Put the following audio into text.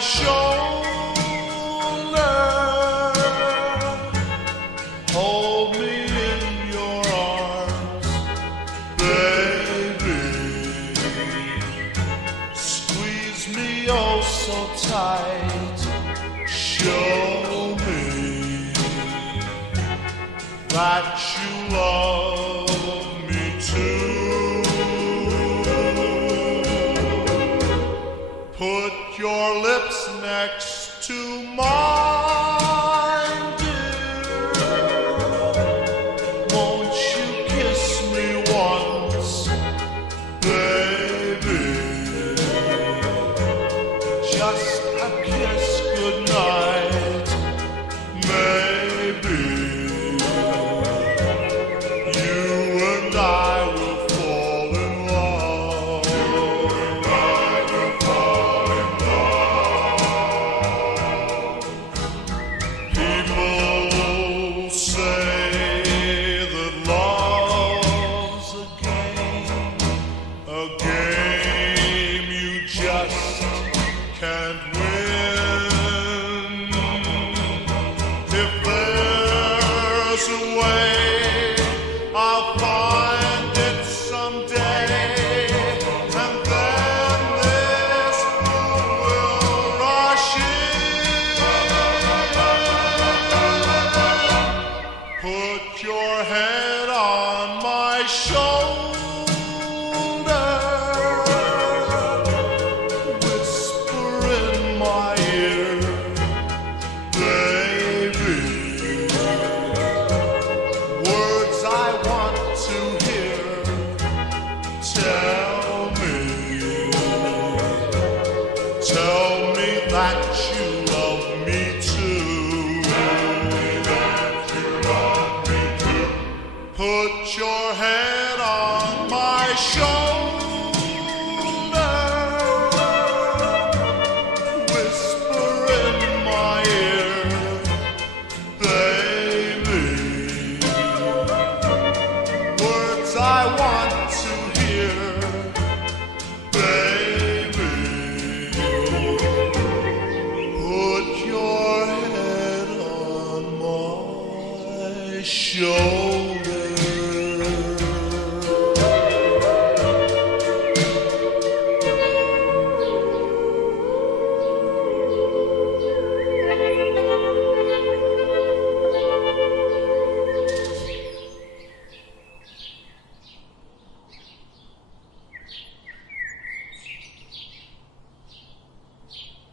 shoulder, hold me in your arms, baby, squeeze me oh so tight, show me that you love me too. Put your lips next to mine, dear. Won't you kiss me once, baby? Just a kiss goodnight, maybe. You and I will fall in love. People say that love's a game you just can't win. If there's a way, I'll find it someday, and then this moon will rush in. Put your head on my shoulder, whisper in my ear, baby, words I want to hear. Tell me that